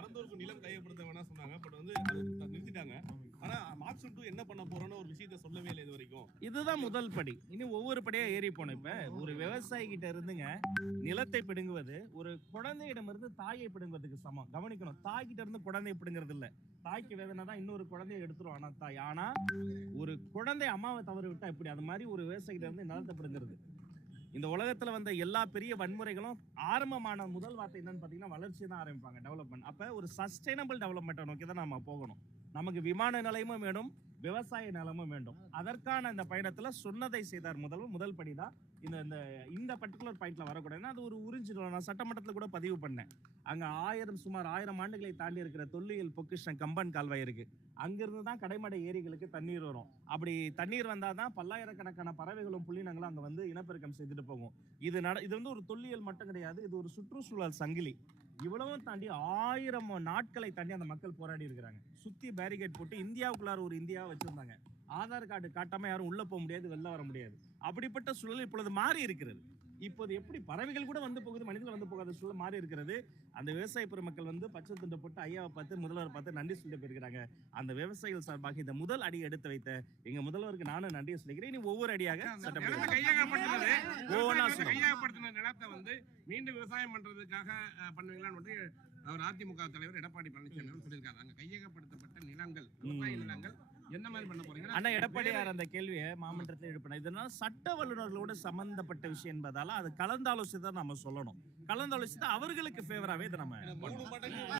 பரந்தூருக்கு நிலம் கையப்படுத்த வேணா சொன்னாங்க. பட் வந்து நிறுத்திட்டாங்க. ஆனா மார்க்சிஸ்ட் 2 என்ன பண்ண போறோம்னு ஒரு விஷயத்த சொல்லவே இல்லை இது வரைக்கும். இதுதான் முதல் படி. இனி ஒவ்வொரு படியா ஏறி போனோம். இப்ப ஒரு விவசாயி கிட்ட இருந்துங்க நிலத்தை பிடுங்குவது ஒரு குழந்தையிடமிருந்து தாயை பிடுங்குவதுக்கு சமம். கவனிக்கணும், தாய் கிட்ட இருந்து குழந்தையை பிடுங்குறது இல்ல. தாய்க்கு வேதனை தான் இன்னொரு குழந்தையை எடுத்துரும் ஆனா தாய். ஆனா ஒரு குழந்தை அம்மாவை தவறு விட்டா எப்படி, அது மாதிரி ஒரு விவசாயிகிட்ட இருந்து நிலத்தை பிடுங்குறது. இந்த உலகத்துல வந்த எல்லா பெரிய வன்முறைகளும் ஆரம்பமான முதல் வார்த்தை என்னன்னு பாத்தீங்கன்னா வளர்ச்சி தான் ஆரம்பிப்பாங்க, டெவலப்மெண்ட். அப்ப ஒரு சஸ்டைனபிள் டெவலப்மெண்ட்டை நோக்கி தான் நாம போகணும். நமக்கு விமான நிலையமும் வேணும், விவசாய நிலமும் வேண்டும். அதற்கான இந்த பயணத்துல சொன்னதை செய்தார் முதல் படிதான் இந்த பர்டிகுலர் பாயிண்ட்ல வரக்கூடாதுன்னா அது ஒரு உறிஞ்சிடும். நான் சட்டமன்றத்தில் கூட பதிவு பண்ணேன். அங்க சுமார் 1000 ஆண்டுகளை தாண்டி இருக்கிற தொல்லியல் பொக்கிஷம் கம்பன் கால்வாய் இருக்கு. அங்கிருந்து தான் கடைமடை ஏரிகளுக்கு தண்ணீர் வரும். அப்படி தண்ணீர் வந்தாதான் பல்லாயிரக்கணக்கான பறவைகளும் புள்ளினங்களும் அங்க வந்து இனப்பெருக்கம் செய்துட்டு போகும். இது வந்து ஒரு தொல்லியல் மட்டும் கிடையாது, இது ஒரு சுற்றுச்சூழல் சங்கிலி. இவ்வளவும் தாண்டி 1000 நாட்களை தாண்டி அந்த மக்கள் போராடி இருக்கிறாங்க. சுத்தி பேரிகேட் போட்டு இந்தியாவுக்குள்ளார ஒரு இந்தியாவை வச்சிருந்தாங்க. ஆதார் கார்டு காட்டாம யாரும் உள்ள போக முடியாது, வெளில வர முடியாது. அப்படிப்பட்ட சூழல் இப்பொழுது மாறி இருக்கிறது. இப்போது எப்படி பறவைகள் கூட வந்து போகுது, மனிதர்கள் வந்து போகாத சூழல் மாறி இருக்கிறது. அந்த விவசாய பெருமக்கள் வந்து பச்சை துண்டை போட்டு ஐயாவை பார்த்து முதல்வர் பார்த்து நன்றி சொல்லிட்டு போயிருக்கிறாங்க. அந்த விவசாயிகள் சார்பாக இந்த முதல் அடி எடுத்து வைத்த எங்க முதல்வருக்கு நானும் நன்றியை சொல்லிக்கிறேன். இனி ஒவ்வொரு அடியாக கையகப்படுத்தின நிலத்தை வந்து மீண்டும் விவசாயம் பண்றதுக்காக பண்ணுவீங்களான்னு அவர் அதிமுக தலைவர் எடப்பாடி பழனிசாமி சொல்லியிருக்காரு. அங்க கையகப்படுத்தப்பட்ட நிலங்கள், விவசாய நிலங்கள் என்ன மாதிரி பண்ண போறீங்க? ஆனா எடப்பாடியார் அந்த கேள்வியை மாமன்றத்தில் எழுப்பினார். இதனால சட்ட வல்லுநர்களோடு சம்பந்தப்பட்ட விஷயம் என்பதால அது கலந்தாலோசித்து தான் நம்ம சொல்லணும். கலந்தாலோசித்து அவர்களுக்கு ஃபேவராகவே இதை நம்ம